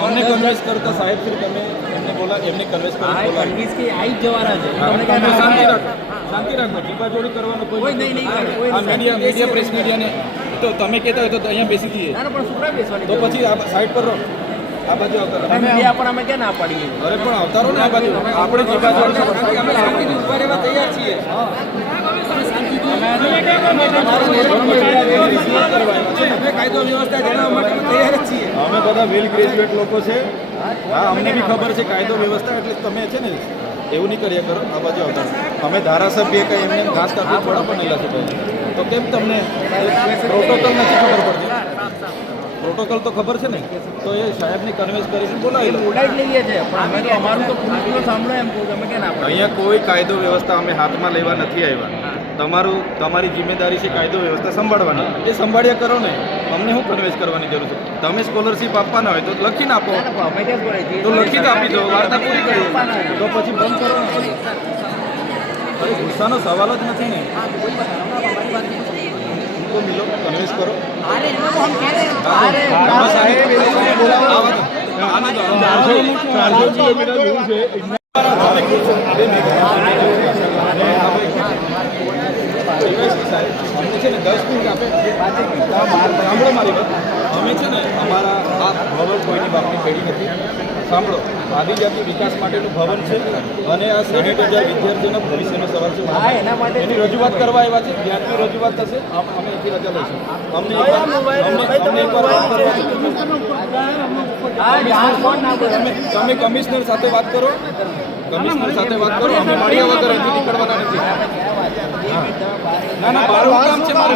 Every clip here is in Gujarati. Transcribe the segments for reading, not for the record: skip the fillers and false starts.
અમને કન્વિન્સ કરતા સાહેબ શ્રી તમે એમને બોલા એમને કન્વિન્સ કરો કન્વિન્સ કે આવી જ જવાના છે તમે શાંતિ રાખો જીબાજોડી કરવાનો કોઈ નહીં કરે આ મીડિયા પ્રેસ મીડિયાને તો તમે કહેતા હોય તો અહીંયા બેસી દઈએ તો પછી આ સાઈડ પર રહો આ બાજુ આવતા મીડિયા પર અમે ક્યાં ના પાડીએ અરે પણ આવતા રહો ને આ બાજુ આપણે જીબાજોડી અમે શાંતિથી ઉભા રહેવા તૈયાર છીએ કાયદો વ્યવસ્થા જણાવવા માટે તૈયાર જ છીએ અમે બધા વેલ ગ્રેજ્યુએટ લોકો છે હા અમને બી ખબર છે કાયદો વ્યવસ્થા એટલે તમે છે ને એવું નહીં કરીએ કરો આ બાજુ આવતા અમે ધારાસભ્ય કંઈ એમને ઘાસ કાપી થોડા પણ નહીં લાગશે તો કેમ તમને પ્રોટોકોલ નથી ખબર પડતી પ્રોટોકોલ તો ખબર છે ને તો એ સાહેબને કન્વિન્સ કરીને બોલાવી બોલાવી લઈએ છે પણ અમે તો અમારું તો પૂરું સાંભળો એમ કહું તમે ક્યાં ના અહીંયા કોઈ કાયદો વ્યવસ્થા અમે હાથમાં લેવા નથી આવ્યા તમારી જિમ્મેદારી છે કાયદો વ્યવસ્થા સંભાળવાની એ સંભાળ્યા કરો ને અમને શું કન્વિન્સ કરવાની જરૂર છે તમે સ્કોલરશીપ આપવાના હોય તો લખીને આપો તો લખીને આપી દો વાર્તા પૂરી કરી તો પછી બંધ કરો ને અરે ગુસ્સાનો સવાલ જ નથી ને તો મિલો કન્વિન્સ કરો અમને છે ને 10 મિનિટ આપે સાંભળો મારી વાત અમે છે ને અમારા આ ભવન કોઈની બાપની પેઢી નથી સાંભળો આદિજાતિ વિકાસ માટેનું ભવન છે અને આ 60,000 વિદ્યાર્થીઓના ભવિષ્યનો સવાલ છે એની રજૂઆત કરવા આવ્યા છે જ્યાંથી રજૂઆત થશે અમે અહીંથી રજા લઈશું અમને એકવાર વાત કરવા તમે કમિશનર સાથે વાત કરો અમે મળ્યા વગર અહીંથી નીકળવાના નથી ના મારું કામ છે મારે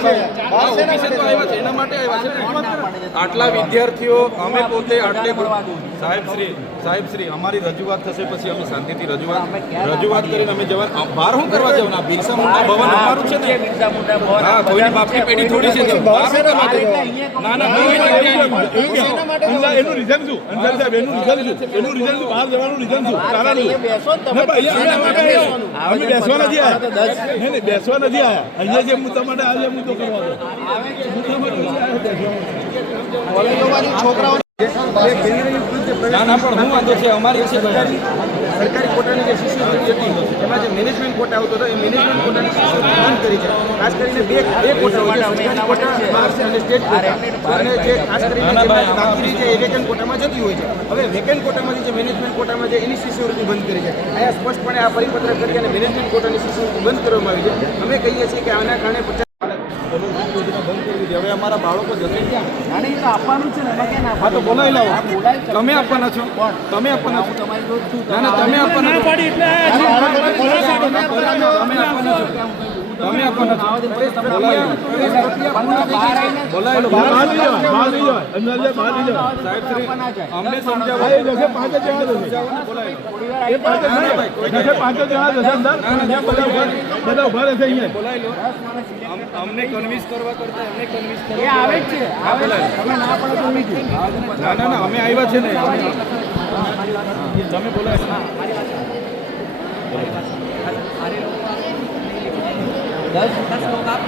ઓફિસે તો આવ્યા છે એના માટે આવ્યા છે આટલા વિદ્યાર્થીઓ અમે પોતે સાહેબ શ્રી અમારી રજૂઆત થશે પછી અમે શાંતિથી રજૂઆત કરીને અમે જવા બહાર શું કરવા જવાના બિરસા મુંડા ભવન અમારું છે ને હા કોઈની બાપની પેઢી થોડી છે એનું રીઝન શું બહાર જવાનું રીઝન શું અમે બેસવા નથી આવ્યા બેસવા નથી આવ્યા અહીંયા જે મુદ્દા માટે આજે મુદ્દો કરવા છોકરાઓ ના પણ હું વાંધો છે અમારી સરકારી કોટાની જે શિષ્યવૃત્તિ હતી એમાં જે મેનેજમેન્ટ કોટા આવતો હતો એ મેનેજમેન્ટ કોટાની શિષ્યવૃત્તિ બંધ કરી છે ખાસ કરીને બે કોટા હોય છે સરકારી કોટા અને સ્ટેટ કોટા અને જે ખાસ કરીને કામગીરી છે એ વેકેન્ટ કોટામાં જતી હોય છે હવે વેકેન્ટ કોટામાંથી જે મેનેજમેન્ટ કોટામાં જે એની શિષ્યવૃત્તિ બંધ કરી છે અહીંયા સ્પષ્ટપણે આ પરિપત્ર કરી અને મેનેજમેન્ટ કોટાની શિષ્યવૃત્તિ બંધ કરવામાં આવી છે અમે કહીએ છીએ કે આના કારણે યોજના બંધ કરી દીધી હવે અમારા બાળકો જશે ક્યાં આપવાનું છે ને હા તો બોલાવી લાવો તમે આપવાના છો તમે આપવાના છો ના તમે આપવાના છો તમે આપવાના બોલાવી અમને અમને કન્વિન્સ કરવા કરતા એમને કન્વિન્સ કરવા આવે છે ના અમે આવ્યા છે ને તમે બોલાય 10 लोग आप